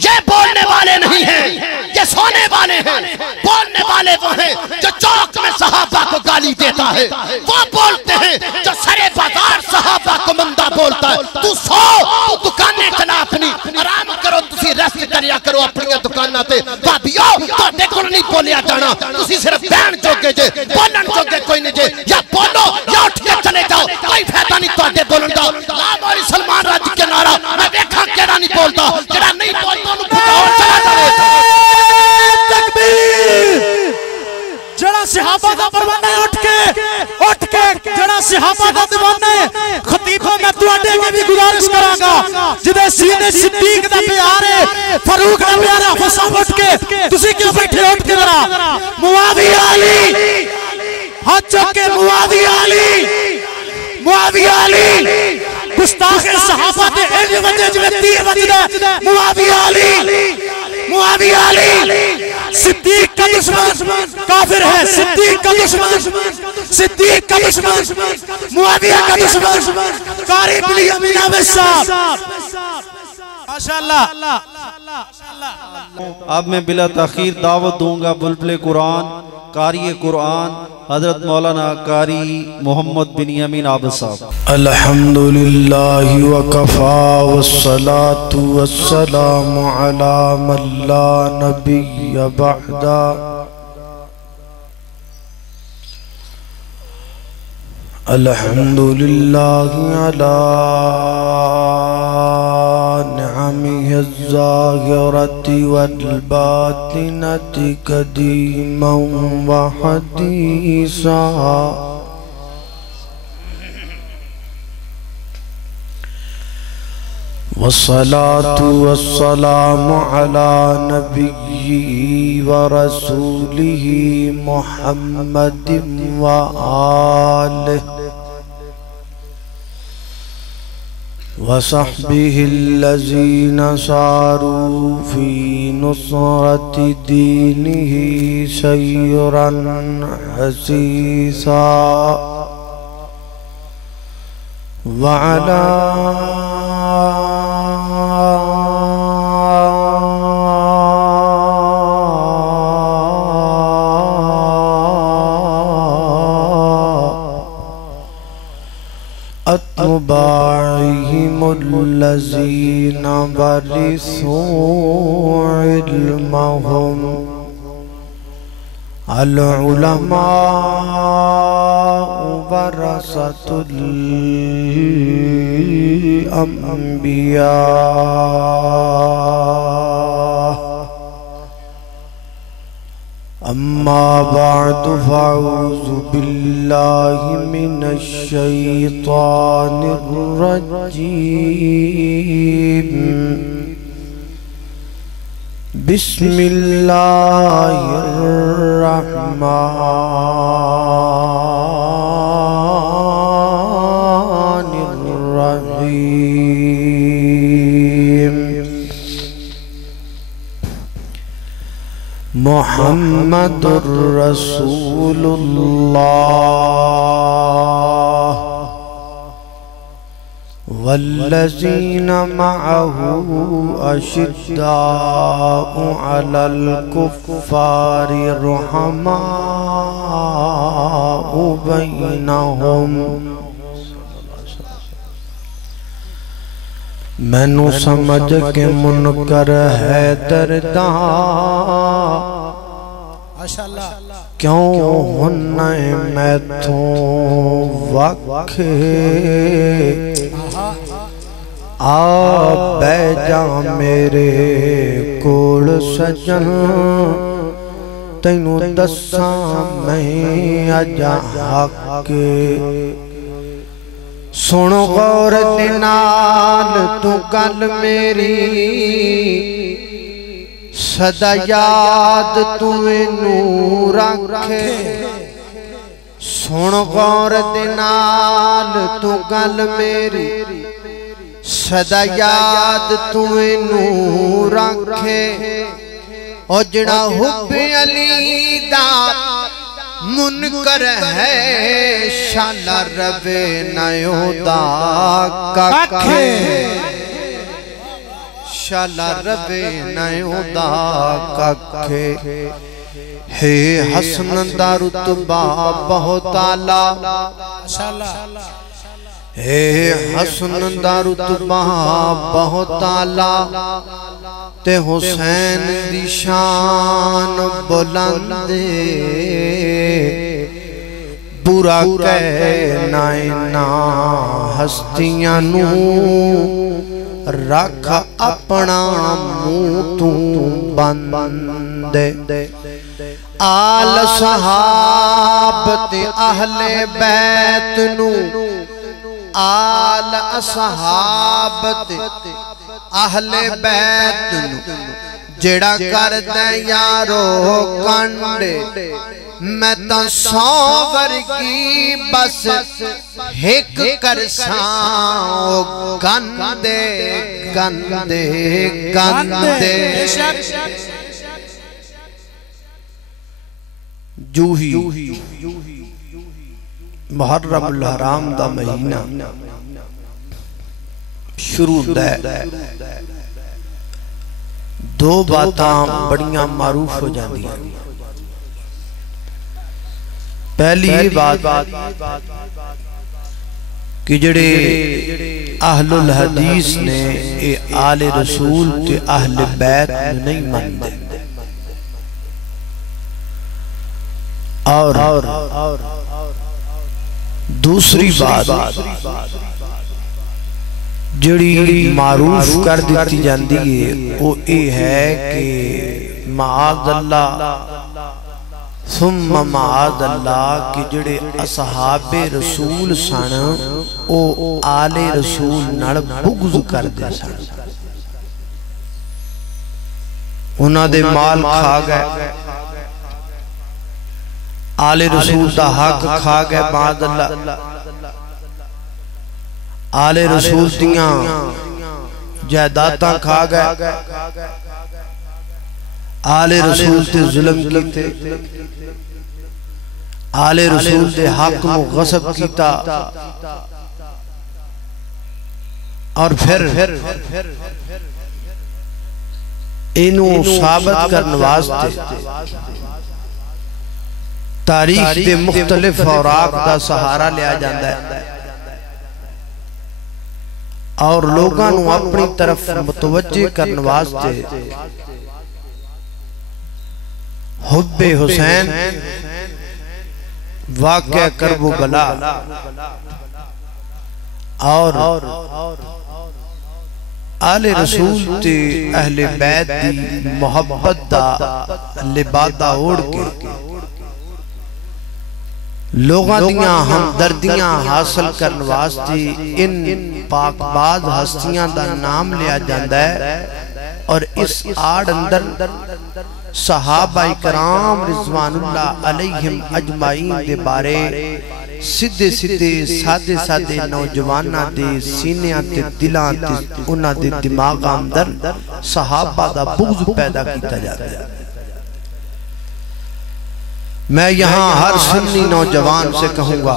ये बोलने वाले नहीं हैं, ये सोने वाले हैं। बोलने वाले वो हैं जो चौक में सहाबा को गाली देता है, वो बोलते हैं जो सरे बाजार सहाबा को मंदा बोलता है। तू सो, तू दुकानें चला अपनी, आराम करो, तुसी रेस्ट करिया करो अपनी दुकाना ते। भाभीओ तुहाडे कोल नहीं बोलिया जाना, तुसी सिर्फ बहन जोगे जे, बोलन जोगे कोई नहीं जे। या बोलो या उठ के चले जाओ, कोई फायदा नहीं तुहाडे बोलन दा। लाम और सलमान राज के नारा मैं देखा केड़ा नहीं बोलता, जेड़ा नहीं बोलता उन्हें फुटाओ चला जाए। तकबीर। जड़ा सहाबा दा परवाना उठ के जड़ा सहाबा दा दीवाना है। खतीब मैं तुहाडे अगे भी गुजारिश करांगा, जिदे सीने सिद्दीक दा प्यार है, फारूक दा प्यार है, फसाब उठ के तुसी क्यों बैठे? उठ के जरा मुआविया अली हाथ चुक के, मुआविया अली गुस्ताख सहाबा दे एज वजह जिवें तीर वजदा। मुआविया अली सिद्दीक का दुश्मन काफिर है, सिद्दीक का दुश्मन मुआविया का दुश्मन कारी बिली अमीना साहब। माशाअल्लाह। अब मैं बिला ताखीर दावत दूंगा बुलबुल कुरान, कारी कुरान हजरत मौलाना कारी मोहम्मद बिन यमीन आबद साहब। अल्हम्दुलिल्लाहि व कफा वस्सलातु वस्सलामु अला मन ला नबिय्य बअदा। अल्हम्दुलिल्लाहि अला निअमिहि ज़ाहिरति वल बातिनति क़दीमन व हदीसा। वस्सलातु वस्सलामु अला नबिय्यि व रसूलिहि मुहम्मदिन व आलिहि व सहबिहिल्लज़ीना सारू फी नुसरति दीनिहि सय्रन हसीसा। व अला अत्बाइहिमुल्लज़ीना वरिसू इल्महुम अल उलमा वरसतुल अंबिया। अम्मा बअद फ़अऊज़ु बिल्लाहि मिनश शैतानिर रजीम। बिस्मिल्लाहिर रहमानिर रहीम। मुहम्मदुर रसूलुल्लाह वल्लज़ीना मअहू अशिद्दाउ अलल कुफ़्फ़ारि रुहमाउ बैनहुम। मैनू समझ के मुनकर है दर्दा, क्यों हुन्ना मैथों वखे। आ बैजा मेरे कोल सजन, तैनू दसा मैं अजा हक। सुन गौर दे नाल तू गल मेरी, सदा याद तू इनू रखे। सुन गौर दे नाल तू गल मेरी, सदा याद तू इनू रखे। ओ जड़ा हुब्बे अली दा मुनकर है, शाला रवे नयो दा कखे। शाला रवे नयोदा कखे हे हसन दा रुतबा बहुत आला हे हसन दा रुतबा बहुत आला ते हुसैन दी शान बुलंद बुरा कहना ना हस्तियां नू रख अपना मुंह तू बंद आल सहाबत अहले बैत नू आल असहाबत अहले बैत नू जेड़ा कर दे यारो कंडे मैं तो 100 वर्गी बस हिक करसा गंदे गंदे गंदे जूही मुहर्रमुल हराम दा महीना शुरू दा दो बातां बड़ियां मारूफ हो जांदियां। पहली ये बात कि जड़े अहलुल हदीस ने ये आले रसूल ते अहले बैत नहीं मानते और दूसरी बात जड़ी मारूफ कर दी जाती है वो ये है कि माअल्लाह सुम्मा माअल्लाह कि जड़े असहाबे रसूल सन ओ आले रसूल नाल बुग़्ज़ करदे सन उन्हां दे माल खा गए आले रसूल दा हक खा गए माअल्लाह आले रसूल दियां जायदादां खा गए आले रसूल ते जुल्म कीते आले रसूल दे हक को गसब कीता और फिर इनू साबित करने वास्ते तारीख दे मुख्तलिफ औराक दा सहारा लिया जाता है और लोगों को अपनी तरफ मुतवज्जे करने वास्ते हुब्बे हुसैन वाक़या करबो बला और आले रसूल ते अहले बैत दी मोहब्बत दा लिबादा ओढ़ के लोगों दियां हमदर्दियां हासिल करने वास्ते इन पाकबाज हस्तियां दा नाम लिया जाता है और इस आड़ अंदर सहाबा इकराम रिज़वानुल्लाह अलैहिम अजमाइन दे बारे सीधे सीधे सादे सादे नौजवानां दे सीनियां ते दिलां ते उन्हां दे दिमाग अंदर सहाबा दा बुग़्ज़ पैदा किया जाता है। मैं यहाँ हर सुन्नी नौजवान से कहूँगा,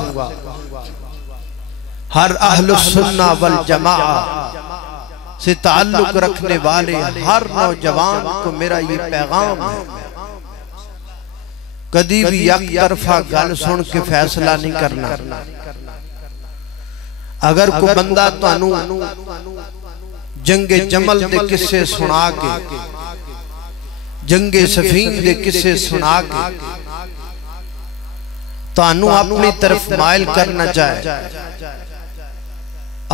हर अहलुस सुन्ना वल जमाआ से ताल्लुक रखने वाले हर नौजवान को मेरा ये पैगाम है, कभी भी एक तरफा गल सुन के फैसला नहीं करना। अगर कोई बंदा तानू जंगे जमल दे किस्से सुना के, जंगे सफीन दे किस्से सुना के तानू अपनी तरफ माइल करना चाहे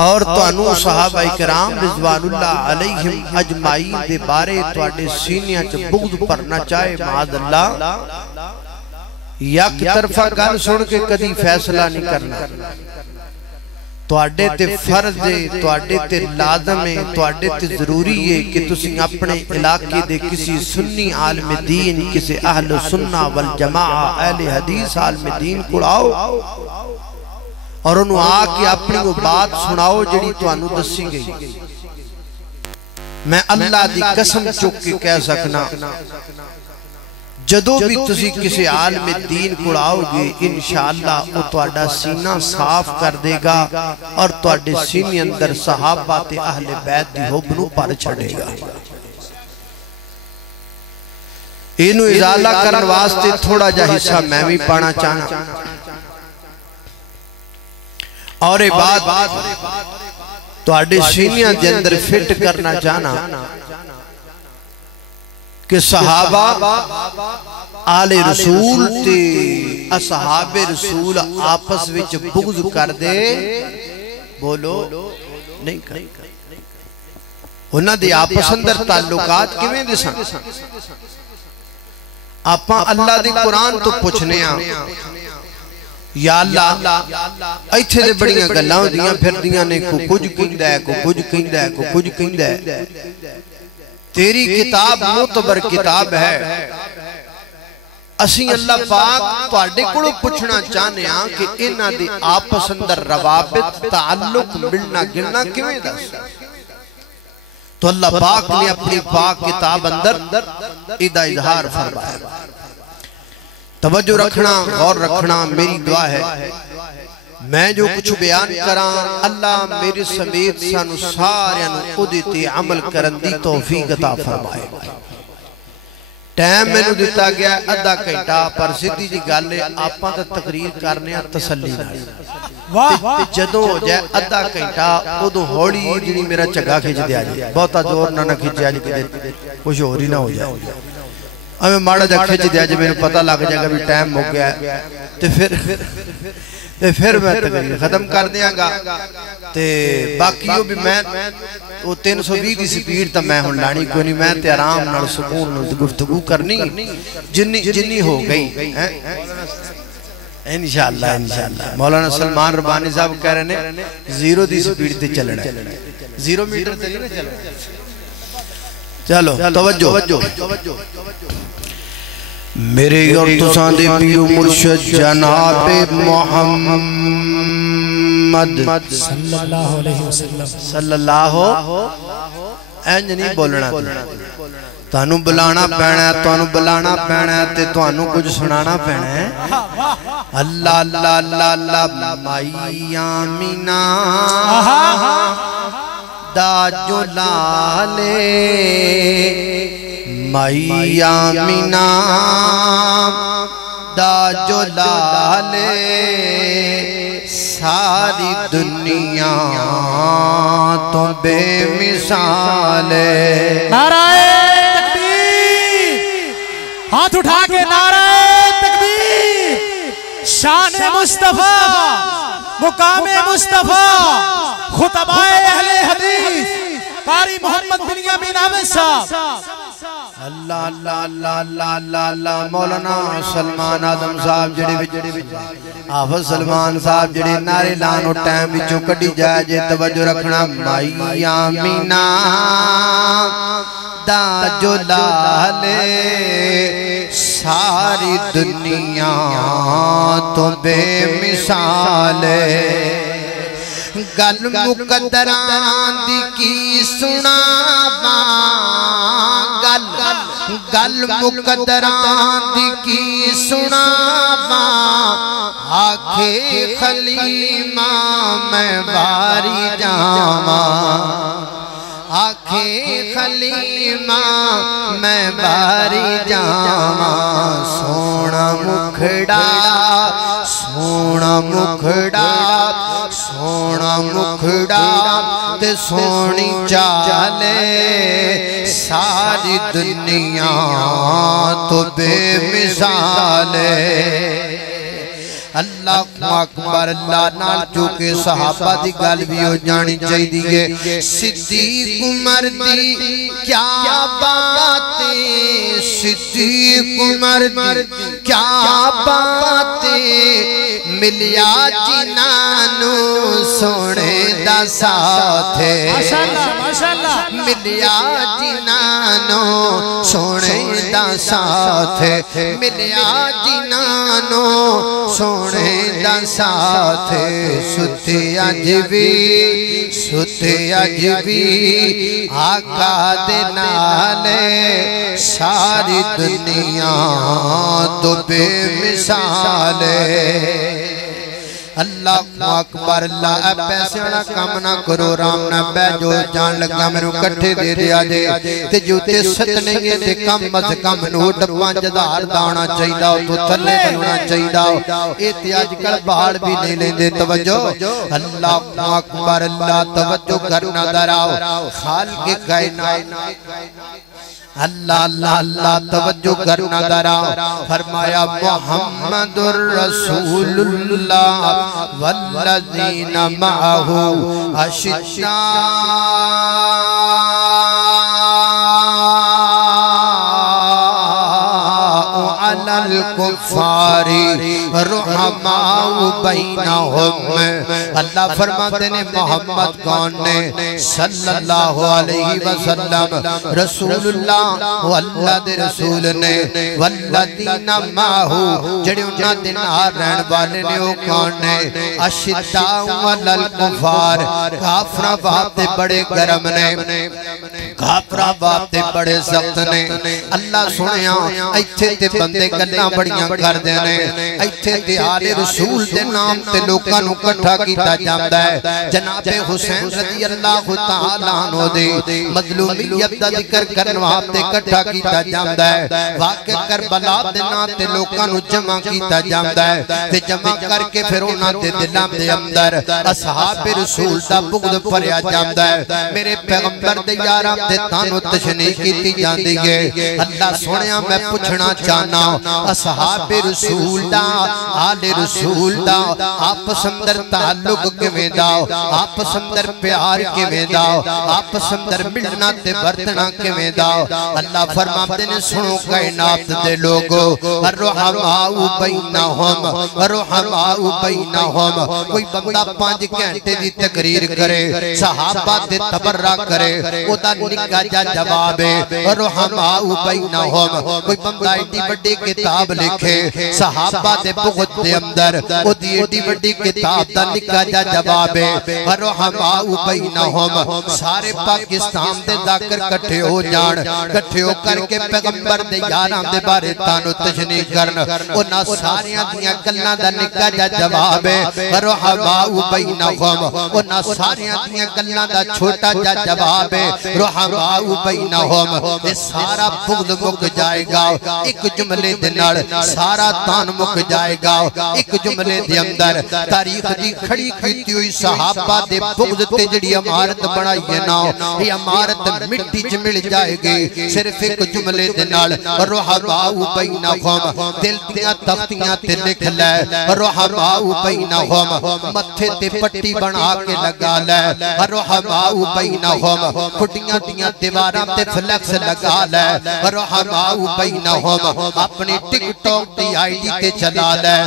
और तानू सहाबा इकराम रिज़वानुल्लाह अलैहिम अजमाइन दे बारे तुहाडे सीनियां च बुग़्ज़ भरना चाहे, माअल्लाह एक तरफा गल सुन के कदी फैसला नहीं करना। तुहाडे ते फर्ज है, तुहाडे ते लाज़म है, तुहाडे ते जरूरी है कि तुसी अपने इलाके दे किसी सुन्नी आलिम दीन, किसी अहले सुन्ना वल जमाआ अहले हदीस आलिम दीन को आओ और उन्होंने आके अपनी वो बात सुनाओ जिहड़ी तुहानू दसी गई। मैं अल्लाह दी कसम चुक के कह सकना, जदों भी तुसी किसी आलम दीन को आओगे इंशाअल्लाह वो तुहाडा सीना साफ कर देगा और तुहाडे सीने अंदर सहाबा ते अहले बैत दी हुब नूं भर छड़ेगा। इनू इजाला करने वास्ते थोड़ा जा हिस्सा मैं भी पाना चाहना और ये बात तुहाडे सीनियां दे अंदर फिट करना चाहना कि सहाबा आले रसूल ते असहाबे रसूल आपस विच बुग़्ज़ कर दे बोलो नहीं कर उन्हां दे आपस अंदर ताल्लुकात किवें दे सन। आपां अल्लाह दे कुरान तो पुछने आ या अल्लाह इत्थे ते बड़ियां गल्लां होंदियां फिरदियां ने को कुछ कहंदा है को कुछ कहंदा है को कुछ कहंदा है। तेरी किताब मुतबर किताब है। असी अल्लाह पाक तुहाडे कोलों पुछना चाहने आ कि इन्हां दे आपस अंदर रवाबित ताल्लुक मिलना गिलना किवें दस। तो अल्लाह पाक ने अपनी पाक किताब अंदर इदा इजहार फरमाया। तवज्जो रखना गौर रखना मेरी दुआ है मैं जो कुछ बयान करा अल्लाह मेरे समेत सानू सारियां नूं उहदे ते अमल करन दी तौफीक अता फरमाए। टाइम मैनू दिता गया आधा घंटा पर सीधी जी गल है आपां तां तकरीर करने तसल्ली नाल जदों हो जाए आधा घंटा उदों हौली जी मेरा झग्गा खिच दिया जी बहुता जोर ना खिंचा जी कुछ होर ही ना हो जाए अवें माड़ा जा खिच दिया जी मैनू पता लग जाएगा भी टाइम मुक गया ते फिर मैं तकरीर खत्म कर दियांगा ते बाकी वो भी मैं वो 320 की स्पीड तो मैं हुण लानी कोई नहीं। मैं ते आराम नाल सुकून नाल गुफ्तगू करनी जिन्नी जिन्नी हो गई इंशाअल्लाह इंशाअल्लाह। मौलाना सलमान रबानी साहब कह रहे ने 0 दी स्पीड ते चलना 0 मीटर ते नहीं चलना। चलो तवज्जो मेरे और तुसां दे पीर मुर्शिद जनाबे मोहम्मद सल्लल्लाहु अलैहि वसल्लम सल्लल्लाहु इंज नहीं बोलना तानू बुलाना पैना तानू बुलाना पैना ते तानू कुछ सुनाना पैना है। अल्लाह अल्लाह अल्लाह अल्लाह माइया मीना दा जो लाले मैया मीना दा जो लाले सारी दुनिया तो बेमिसाल। नाराए तकबीर हाथ उठा के नाराए तकबीर। शान मुस्तफा मुकामे मुस्तफा खुतबाए अहले हदीस कारी मोहम्मद बिन आमिर साहब। अल्लाह अल्लाह अल्लाह अल्लाह अल्लाह अल्लाह मौलाना सलमान आदम साहब जेड़े हाफिज सलमान साहब जेड़े नारे लान ओ टाइम विचों कड्डी जाए जे तवज्जो रखना। माइया मीना दा जो लाले सारी दुनिया तो बेमिसाल। गल मुकद्दरां दी की सुनावा गल मुकद्दरां दी की सुनावा आखे खलीमा मैं वारी जावा आखे खलीमा मैं वारी जावा। सोना मुखड़ा सोना मुखड़ा सोना मुखड़ा ते सोनी चाले सारी दुनिया तो बेमिसाल। अल्लाह अकबर अल्लाह नाल जो के सहाबा दी गल भी हो जानी चाहिए। सिद्दीक उमर दी क्या बातें सिद्दीक उमर दी क्या बातें मिलिया जिन्हानू सोने दा साथ मिलिया जिन्हानू सोने दा साथ मिलिया जिन्हानू सोने दा साथ। सुते अज भी आका दे नाले सारी सारी दुनिया तो बेमिसाल है। अल्लाह अकबर। अल्लाह पैसे वाला काम ना करो, राम ना बैठो, जान लगा मैनू कट्ठे दे दिया जे ते जूते सतने ते कम अज कम नोट 5000 दा आना चाहिए, तो थल्ले होना चाहिए। ये ते अजकल बाल भी नहीं लेंदे। तवज्जो। अल्लाह अकबर। अल्लाह तवज्जो करना दराओ। खालिक कायनात अल्लाह अल्लाह अल्लाह तवज्जो करना दरा। फरमाया मुहम्मदुर रसूलुल्लाह वल्लज़ीना मअहू अशिद्दा अलल कुफ़ारी रुहमाउ बैनहुम। अल्लाह फरमाते ने मोहम्मद कौन ने? सल्लल्लाहु अलैहि वसल्लम रसूलुल्लाह अल्लाह दे रसूल ने। वल्लज़ीना माहू जेड़े उन्हां दे नाल रहन वाले ने ओ कौन ने? अशिद्दाउ अलल कुफ़ार काफरा बाते बड़े गरम ने, काफरा बाते बड़े सख्त ने। अल्लाह सुनिया इत्थे ते बंदे गल्लां बड़ियां करदे ने, इत्थे ते आले रसूल दे नाम ते लोकां नूं इकट्ठा कीता जांदा है। जनाबे हुसैन रज़ी अल्लाह तआला अन्हु दे मज़लूमियत दा जिक्र करन वास्ते इकट्ठा कीता जांदा है। वाक़े करबला दे नाम ते लोकां नूं जमा कीता जांदा है ते जमा करके फिर उन्हां दे दिलां दे अंदर असहाबे रसूल दा बुग़्ज़ भरिया जांदा है। मेरे पैगंबर दे यारां ते तानू तशनीह कीती जांदी है। अल्लाह सुनिया मैं पूछना चाहना असहाबे रसूल दा आले रसूल दा आपस अंदर ताल्लुक किवें दा, आपस अंदर प्यार किवें दा, आपस अंदर मिलना ते वर्तना किवें दा। अल्लाह फरमाते ने सुनो कायनात दे लोगो अर्रहमाउ बैनहुम अर्रहमाउ बैनहुम। कोई बंदा 5 घंटे दी तकरीर करे, सहाबा दे तबर्रा करे, ओदा निक्का जा जवाब है अर्रहमाउ बैनहुम। कोई बंदा एडी बड़ी किताब लिखे सहाबा दे बुग़्ज़ दे अंदर ओदी एडी बड़ी किताब दा निक्का जा जवाब है अर्रहमाउ बैनहुम। सारे पाकिस्तान दे जाकर इकट्ठे हो जान, इकट्ठे हो करके पैगंबर दे यारां दे बारे तानू तशनीह करन, उन्हां सारियां दियां गल्लां दा निक्का जा जवाब है अर्रहमाउ बैनहुम। उन्हां सारियां दियां गल्लां दा छोटा जा जवाब है रुहमाउ बैनहुम। ये सारा बुग़्ज़ मुक जाएगा एक जुमले दे नाल, सारा तान मुक जाएगा एक जुमले दे अंदर। तारीख दी खड़ी कीती हुई सहाबा दे बुग़्ज़ ते जिहड़ी इमारत बनाई है ना, ये इमारत मिट्टी च मिल जाएगी सिर्फ एक जुमले दे नाल रुहमाउ बैनहुम। दिल दियां तख्तियां ते लिख लै रुहमाउ बैनहुम। मत्थे ते पट्टी बना के लगा लै रुहमाउ बैनहुम। खुटियां दियां दीवारां ते फ्लैक्स लगा लै रुहमाउ बैनहुम। अपनी टिकटॉक दी आईडी ते चला लै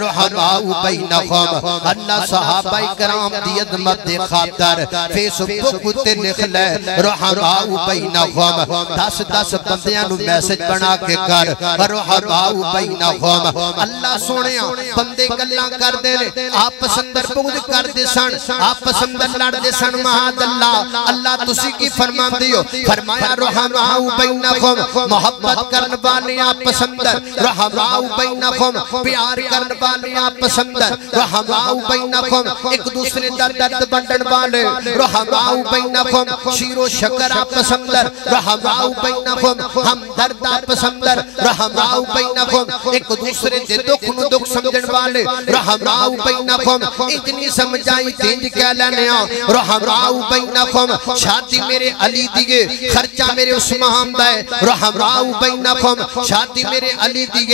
रुहमाउ बैनहुम। अल्लाह सहाबा इकराम दी अज़मत दे खातर फेसबुक ते लिख लै रुहमाउ बैनहुम। 10-10 बंदियां नु मैसेज बना के कर रुहमाउ बैनहुम। अल्लाह सोनिया बंदे गल्लां करदे ने, आपस अंदर बुग़्ज़ करदे सन, आपस अंदर लड़दे सन। महाअल्लाह अल्लाह तुसी की फरमांदे हो? फरमाया रुहमाउ बैनहुम। मोहब्बत करन वाले आपस अंदर रुहमाउ बैनहुम, प्यार करन वाले आपस अंदर रुहमाउ बैनहुम, एक दूसरे दा दर्द बंटन वाले रुहमाउ बैनहुम, शीरो शकर आपस अंदर रुहमाउ बैनहुम, हमदर्द आपस अंदर रुहमाउ बैनहुम, एक दूसरे दे दुख नु दुख समझण वाले रुहमाउ बैनहुम। इतनी समझाई तेंज कह लेने रुहमाउ बैनहुम। शादी मेरे अली दी खर्चा मेरे उस्मान दा है रुहमाउ बैनहुम। शादी मेरे अली दी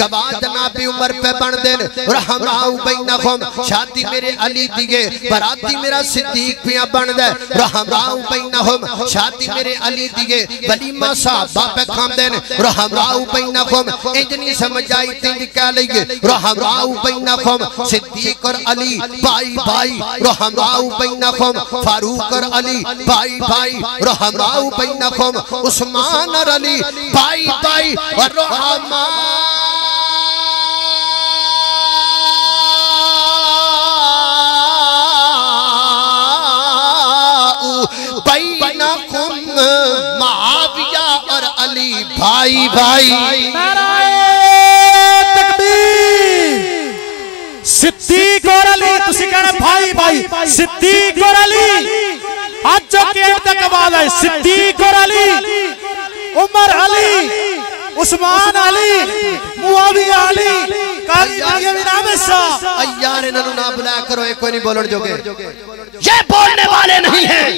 गवाह जनाबे उमर पे बन देन रुहमाउ बैनहुम। शादी मेरे अली दी बराती मेरा सिद्दीक पिया बन दे रुहमाउ बैनहुम। शादी मेरे अली दी वलीमा साहबा पे खाम देन रुहमाउ बैनहुम। इतनी समझ आई तेंज कह लइए रुहमाउ बैनहुम। सिद्दीक और अली भाई भाई रुहमाउ बैनहुम। फारूक और अली भाई भाई रुहमाउ बैनहुम। उस्मान और अली भाई भाई और रुहमा बैनकुम। मुआविया और अली अली भाई भाई सिद्दीक और अली तुसी कहना भाई भाई सिद्दीक और अली आज जो के तक आवाज है सिद्दीक और अली उमर अली उस्मान अली मुआविया अली काली भाई भी नाम है यार इन्होंने ना बुलाया करो एक कोई नहीं बोलने जोगे ये बोलने वाले नहीं हैं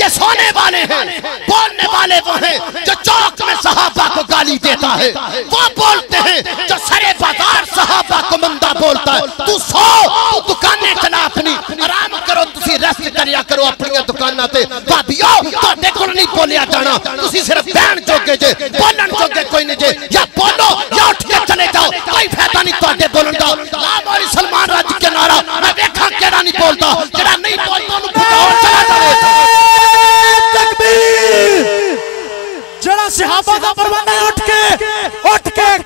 ये सोने वाले हैं बोलने वाले वो हैं जो चौक में सहाबा को गाली देता है वो बोलते हैं जो सरे बाजार सहाबा को मंदा बोलता है तू सो तू दुकानें चला अपनी आराम करो तुसी रेस्ट करिया करो अपनी दुकानां ते भाभीओ ਤੁਹਾਡੇ ਕੋਲ नहीं बोलिया जाना तुसी सिर्फ बहन जोगे जे बोलन जोगे कोई नहीं जे या बोलो या उठ के चले जाओ कोई फायदा नहीं ਤੁਹਾਡੇ बोलन दा ला मोरी सलमान राज के नारा मैं देखा केड़ा नहीं बोलता जेड़ा नहीं बोलता जड़ा सहाबा दा परवाना उठ के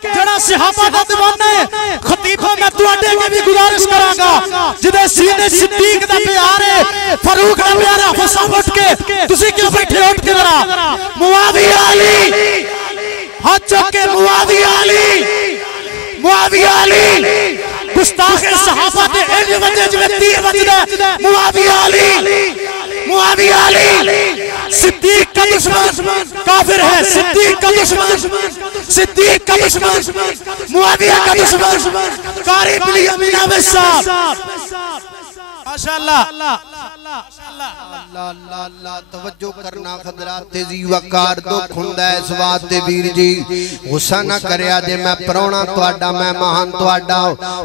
जड़ा सहाबा दा दीवाना है खतीबा मैं तुहाडे अगे भी गुजारिश करांगा जिदे सीने सिद्दीक दा प्यार है फारूक दा प्यार है फसा उठ के तुसी क्यों बैठे उठ के जरा मुआविया अली हाथ चुक के मुआविया अली गुस्ताख सहाबा दे एज वजे जिवे तीर वजदा मुआविया अली सिद्दीक का दुश्मन काफिर है सिद्दीक का दुश्मन मुआविया का दुश्मन कारी बिली अमीना में साहब माशाअल्लाह अल्लाह अल्लाह तवज्जो करना खदरात तेजी वकार दुख हुंदा है इस वास्ते वीर जी गुस्सा ना करया जे मैं परौणा तुहाडा मेहमान तुहाडा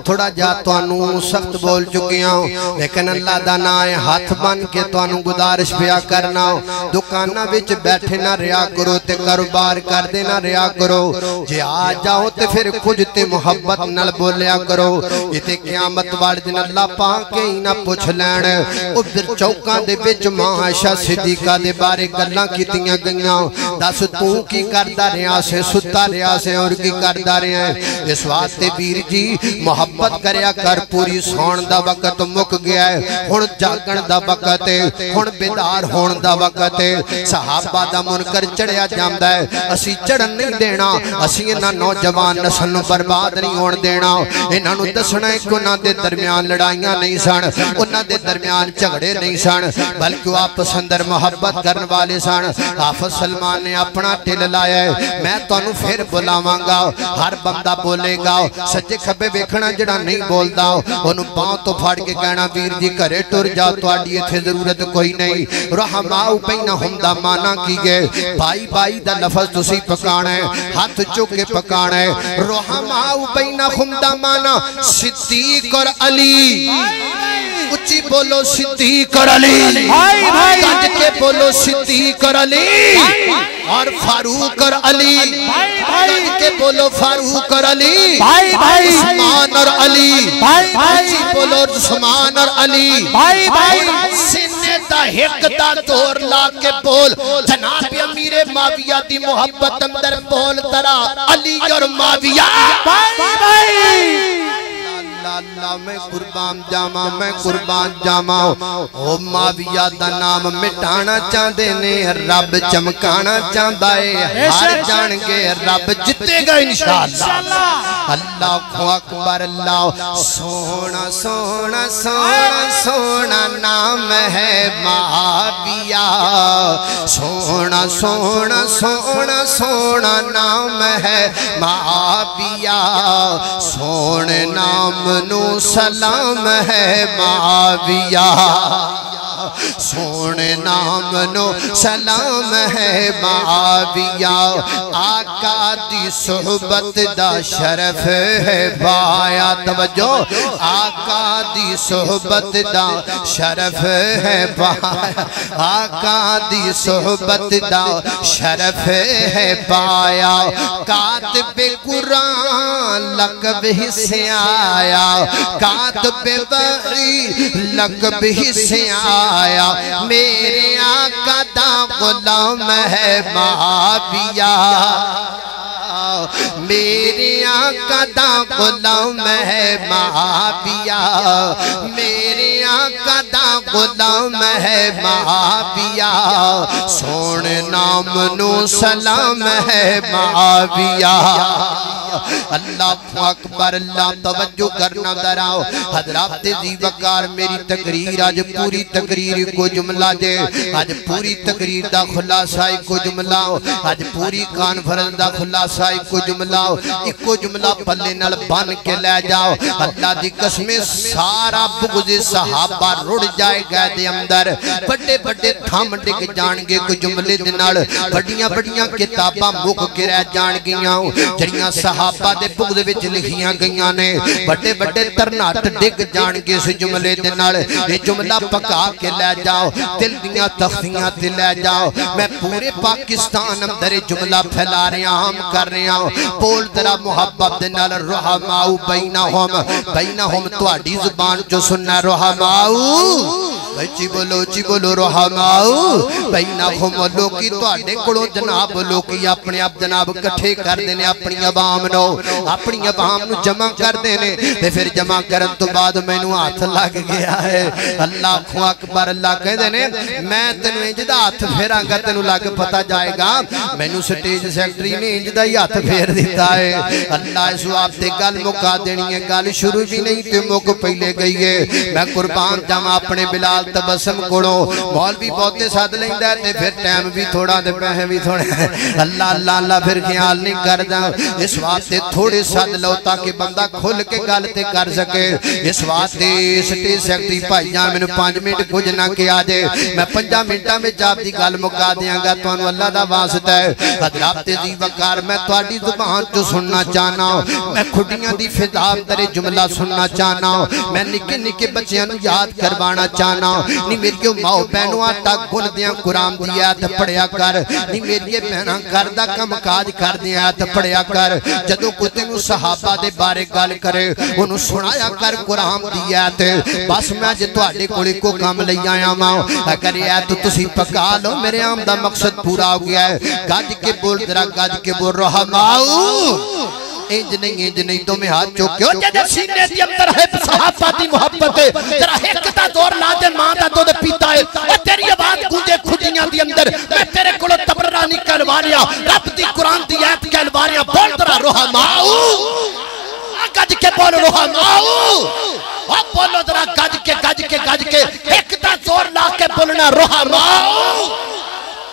थोड़ा जा तुहानू सख्त बोल चुकिया लेकिन अल्लाह दा नाम है हाथ बन के तुहानू गुजारिश पिया करना दुकानां विच बैठे ना रिया करो ते कारोबार करदे ना रिया करो जे आ जाओ ते फिर कुछ ते मुहब्बत नाल बोलिया करो इते क़यामत वाले दिन अल्लाह पाक के ही ना पुछ लैण उधर चौकां दे विच मां आयशा सिद्दीका दे बारे गल्लां कीतियां गईयां दस तू की करदा रिया से सुता रिया से और की करदा रिया इस वास्ते वीर जी मोहब्बत करया कर पूरी सौण दा वक्त मुक गया है हुण जागण दा वक्त है हुण बेदार होण दा वक्त है सहाबा दा मुनकर चढ़िया जांदा है असी चढ़न नहीं देना असी इन्हां नौजवान नस्ल नूं बर्बाद नहीं होण देना इन्हां नूं दसना कि उन्हां दे दरमियान लड़ाइयां नहीं सन उन्हां दे दरमियान झगड़े नहीं सन बल्कि आपस अंदर मोहब्बत करने वाले सन हाफिज सलमान ने अपना टिल लाया है मैं तुहानू फिर बुलावांगा हर बंदा बोलेगा सज्जे खब्बे वेखना जेड़ा नहीं बोलदा ओनू बांह तो फड़ के कहना वीर जी घरे टुर जा तुहाडी इत्थे जरूरत कोई नहीं रहमाउ बैनहुम दा माना की है भाई भाई दा लफ्ज तुसी पकाना है हाथ चुक के पकाना है रहमाउ बैनहुम दा माना सिद्दीक और अली उच्ची बोलो सिद्दीक और अली गज के बोलो सिद्दीक और अली और फारूक और अली गज के बोलो फारूक और अली उस्मान और अली उच्ची बोलो उस्मान और अली सीने दा हिक दा जोर ला के बोल जनाब अमीर माविया दी मोहब्बत अंदर बोल तरा अली और माविया अल्लाह मैं कुर्बान जामा ओ माविया दा नाम मिटाना चाहते ने रब चमकाना चाहता है हर जान के रब जितेगा इंशाअल्लाह अल्लाह अकबर अल्लाह सोना सोना सोना सोना नाम है माविया सोना सोना सोना सोना नाम है माविया सोने नाम नु सलाम है माविया सोने नाम नो सलाम है माविया आका दी सोहबत दा शरफ है बाया तवज्जो आका दी सोहबत दा शरफ है बाया आका दी सोहबत दा शरफ है बाया कातिब कुरान लक़ब ही से आया कातिब वही लक़ब ही से आया मेरे आका दा गुलाम है माविया मेरे आका दा गुलाम है माविया मेरे आका दा गुलाम है मुआविया सोने नाम नो सलाम है मुआविया। अल्लाह अकबर, अल्लाह तवज्जो करना दराओ हजरात जी वकार। मेरी तकरीर आज पूरी तकरीर को जुमला दे, आज पूरी तकरीर दा खुलासा को जुमला, आज पूरी कॉन्फ्रेंस दा खुलासा को जुमला, इको जुमला पल्ले नाल बन के ले जाओ। अल्लाह दी कसमें सारा बुग़्ज़ सहाबा रुड़ जाएगा दे अंदर, बड़े बड़े थम डिग जाणगे को जुमले दे नाल, बड़ियां बड़ियां किताबां मुक के रह जाणगियां जड़ियां सहाबा दे बुग़्ज़ विच लिखियां गईयां ने, बड़े बड़े तरनाट डिग जाणगे इस जुमले दे नाल। ये जुमला पका के ले जाओ, दिल दियां तख्तियां ते ले जाओ। मैं पूरे पाकिस्तान अंदर जुमला फैला रहा, आम कर रहा। बोल तेरा मुहब्बत दे नाल रुहमाउ बैनहुम तुहाडी जुबान जो सुनना रुहमाउ ची बोलो रुहमाउ बैनहुम। लोकी तुहाडे कोलों जनाब लोकी अपने आप जनाब इकट्ठे करदे ने अपनी आवाम नू जमा करदे ने ते फिर जमा करन तो बाद मैनू हाथ लग गया है। अल्लाह अकबर, अल्लाह कहदे ने मैं तेनू इंज दा हाथ फेरांगा तेनू लग पता जाएगा। मैनू स्टेज सैकटरी ने इंज दा ही हाथ फेर दिता है। अल्लाह इस वास्ते गल मुका देनी है, गल शुरू भी नहीं ते मुक पहले गई है। मैं कुर्बान जावां अपने बिलाल तबस्सुम कोलों, मौलवी बहुते सद लैंदा ते फिर टाइम भी थोड़ा ते पैसे भी थोड़े। अल्लाह अल्लाह अल्लाह फिर ख्याल नहीं करदा, इस वास्ते थोड़े सद लो ताकि बंदा खुल के गल ते कर सके। इस वास्ते स्टेज सैकटरी भाई जान मैनू 5 मिनट कुछ ना के आ जाए, मैं 5 मिनटां विच आपदी गल मुका देंगा। तुहानू अल्लाह दा वास्ता है हज़रात जी वकार, मैं तुहाडी ज़ुबान चो सुनना चाहना, मैं खुडियां दी फिजा अंदर जुमला सुनना चाहना, मैं निक्के निक्के बच्चों नू याद करवाना चाहना। नी मेरियो माओ बहनों आटा गुनदियां कुरान दी आयत पढ़िया कर, नी मेरी बहना घर दा काम काज करदे आयत पढ़िया कर। जदों कोई तैनू सहाबा दे बारे गल करे उन्होंने सुनाया कर कुरान दी आयत। बस मैं अज तुहाडे कोल इको काम लई आया वां, अगर आयत तुसीं पका लो मेरे आम दा मकसद पूरा हो गया है। गज के बोल जरा, गज के बोल रहमाऊ। इंज नहीं तो मैं हाथ चुक्यो जेदे सीने दे अंदर है सहाबा दी मोहब्बत है। जरा एक दा जोर ला दे, मां दा दूध पीता है और तेरी आवाज गूंजे खुदियां दी अंदर। मैं तेरे कोलों तबरा नहीं कहलवा रहा, रब दी कुरान दी आयत कहलवा रहा। बोल जरा रहमाऊ, गज के बोल रहमाऊ। ओ बोलो जरा गज के एक दा जोर ला के बोलना रहमाऊ।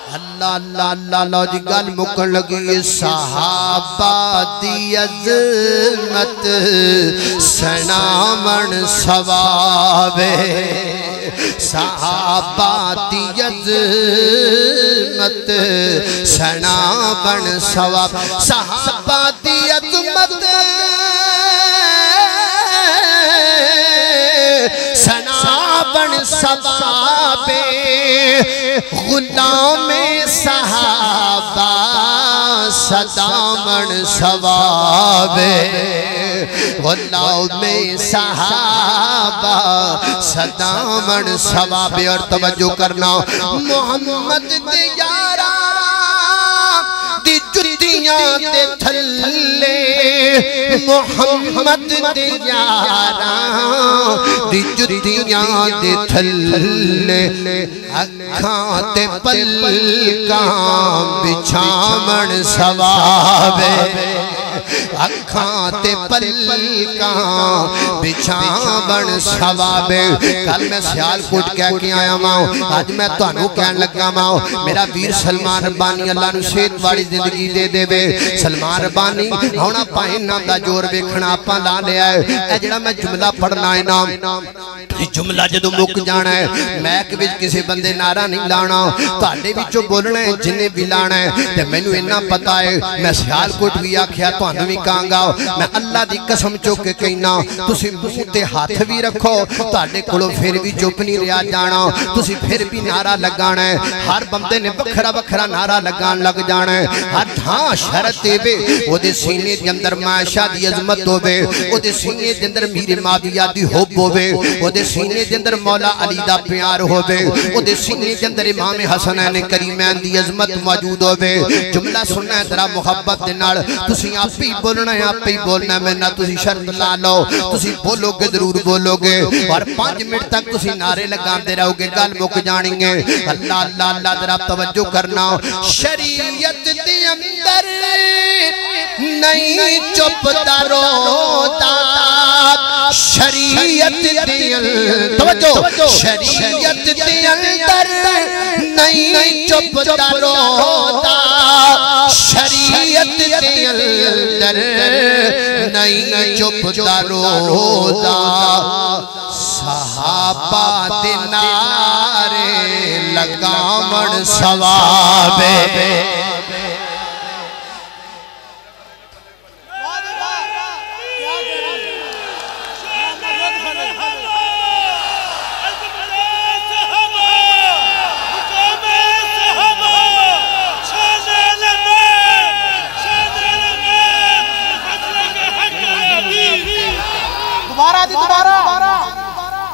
अल्लाह अल्लाह अल्लाह लो जी गल मुकन लगी। सहाबा दी अज़मत सनामन सवाबे, सहाबा दी अज़मत सनामन सवाब, सहाबा दी अज़मत सनामन सवाबे, गुलामे सहाबा सदामन सवाबे, गुलामे सहाबा सदामन सवाबे। और तवज्जो करना, मोहम्मद दे यारा दी जुतियां दे थल्ले, मोहम्मद दे यारा दी जुतियां दे थल्ले, अखां ते पलकां बिछावण सवाबे, अखां ते पलकां बिछावण सवाबे। कल मैं सियालकोट कह के आया वां, अज मैं तुहानू कहन लगा वां मेरा वीर सलमान रब्बानी अल्लाह नू सेहत वाली जिंदगी दे देवे। सलमान रब्बानी हुण आपां इन्हां दा जोर वेखना आपां ला लिया है। ए जिहड़ा मैं जुमला पढ़ना है ना, जुमला जदों मुक जाना है, मैक विच किसी बंदे नारा नहीं लाना, तुहाडे विचों बोलना है जिन्हें भी लाना है। ते मैनू इन्ना पता है, मैं सियालकोट भी आख्या तुहानू भी कहांगा, मैं अल्लाह दी कसम चुक के कहना, तुसीं मूंह ते हाथ भी रखो, तुहाडे कोलों फिर भी चुप नहीं रहा जाना, तुसीं फिर भी नारा लगाना है। हर बंदे ने वखरा वखरा नारा लगान लग जाना है। हर थां शरत होवे, ओदे सीने दे अंदर माशा दी अजमत होवे, ओदे सीने दे अंदर मीर माविया दी हुब होवे, ओदे सीने दे अंदर मौला अली दा प्यार होवे, ओदे सीने दे अंदर इमाम हसनैन करीमैन दी अजमत मौजूद होवे। जुमला सुनना जरा मुहब्बत दे नाल, तुसीं आप ही बोलो बोलना है, आप ही बोलना है। मैं ना तुसी शर्त ला लो, तुसी बोलोगे जरूर बोलोगे और 5 मिनट तक तुसी नारे लगाते रहोगे, गल मुक जानी है। अल्लाह अल्लाह अल्लाह जरा तवज्जो करना। शरीयत दे अंदर नहीं चुपता रोता, शरीयत दे तवज्जो, शरीयत दे अंदर नहीं चुपता रोता, शरीयत दे अंदर नहीं चुपता रोता। सहाबा दे नारे लगावण सवाबे,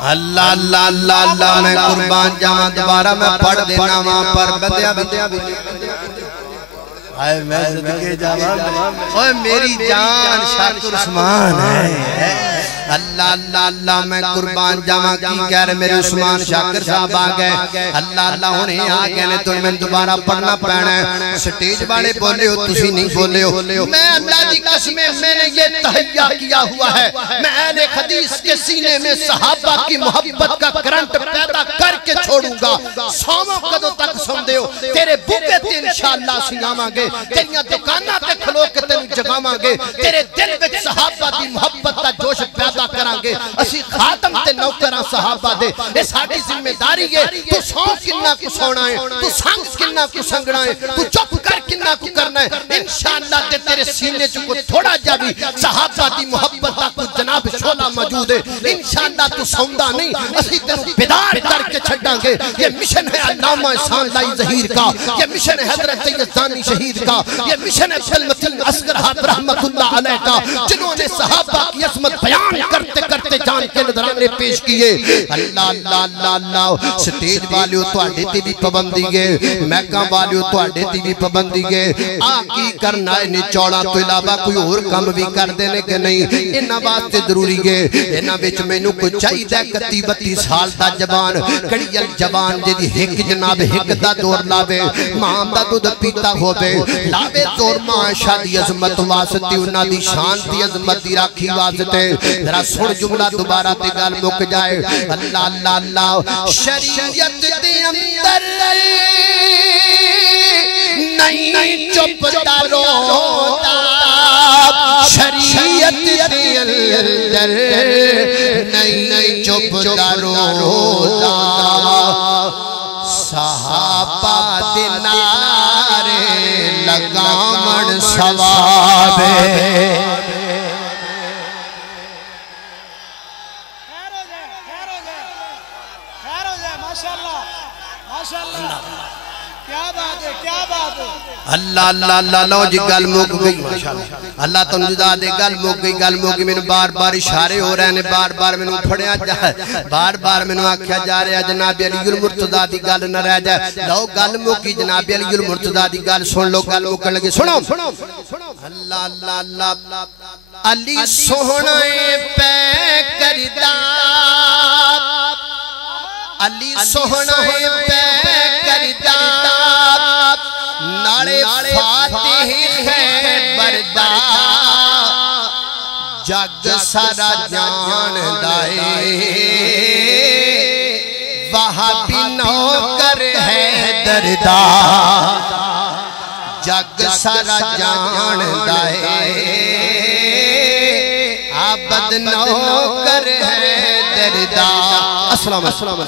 अल्लाह अल्लाह अल्लाह अल्लाह मैं कुर्बान जावा। दोबारा मैं पढ़ देना वहां पर बंदिया आए मैं सदके जावा। ओए मेरी जान शाकिर उस्मान है। अल्लाह अल्लाह अल्लाह मैं कुर्बान जावा। की कह रहे मेरे उस्मान शाकिर साहब आ गए। अल्लाह अल्लाह हुणे आ गए ने, तो मैं दोबारा पढ़ना पैना है। स्टेज वाले बोले हो, तुसी नहीं बोले हो। मैं अल्लाह की कसम, मैंने ये तहैया किया हुआ है, मैं अहले हदीस के सीने में सहाबा की मोहब्बत का करंट पैदा करके छोड़ूंगा। सोवो कदों तक सौंदे हो, तेरे बुके ते इंशाअल्लाह असीं आवांगे, तेरियां दुकानां ते खलो के तैनूं जगावांगे, तेरे दिल विच सहाबा दी मोहब्बत दा जोश पैदा करांगे। असीं खातम ते नौकरां सहाबा दे, ये साडी जिम्मेदारी है। तू सौ किन्ना कु सोना है, तू संग किन्ना कु संगना है, तू चुप कर किन्ना कु करना है। इंशाअल्लाह ते तेरे सीने च कोई थोड़ा जा भी सहाबा दी मोहब्बत दा कोई जनाब शोला मौजूद है, इंशाअल्लाह तू सौंदा नहीं, असीं तैनूं बेदार करके छड्डांगे। ये मिशन है अल्लामा एहसान लाई ज़हीर का, ये मिशन है हज़रत यज़दानी शहीद का, ये मिशन है अब्दुल मतीन असगर हाथ रहमतुल्लाह अलैह का, जिन्होंने सहाबा की अज़मत बयान करते करते जान के नजराने पेश किए। अल्लाह अल्लाह अल्लाह अल्लाह। स्टेज वालियो तुहाडे ते भी पाबंदी है, मैका वालियो तुहाडे ते भी पाबंदी है। आ की करना है, निचौड़ा तो इलावा कोई और काम भी करदे ने कि नहीं? इन्हां वास्ते जरूरी है। इन्हां विच मैनूं कोई चाहिदा 31-32 साल दा जवान, कड़ियल जवान जेदी हिक जनाब हिक दा दौर लावे, मां दा दूध पीता होवे, लावे जोर माशा दी अजमत वास्ते, उन्हां दी शान दी अजमत दी राखी वास्ते। जरा सुन जुमला दोबारा ते गल मुक जाए। अल्लाह अल्लाह अल्लाह। शरीयत दे अंदर नहीं चुपता रोता, शरीयत दे अंदर नहीं चुपता रोता। सहाबा दे नारे लगावण सवाबे, अल्लाह अल्लाह अल्लाह। लो जी गल मुक गई माशाअल्लाह। अल्लाह तो जुदा दे गल मुक गई, गल मुक गई। मैनू बार बार इशारे हो रहे ने, बार बार मैनू फड़िया जा, बार बार मैनू आख्या जा रहा जनाब अलीउल मुर्तजा दी गल न रह जाए। लो गल मुकी, जनाब अलीउल मुर्तजा दी गल सुन लो। गल मुकन लगे, सुनो। अल्लाह अल्लाह अल्लाह। अली सोहना पै करदा, अली सोहना पै करदा, नाले फातिह है बरदा, जग सारा जानदा है, वहाबी नौकर है दरदा, जग सारा जानदा है, आबद नौकर है दरदा। अस्सलाम वालेकुम।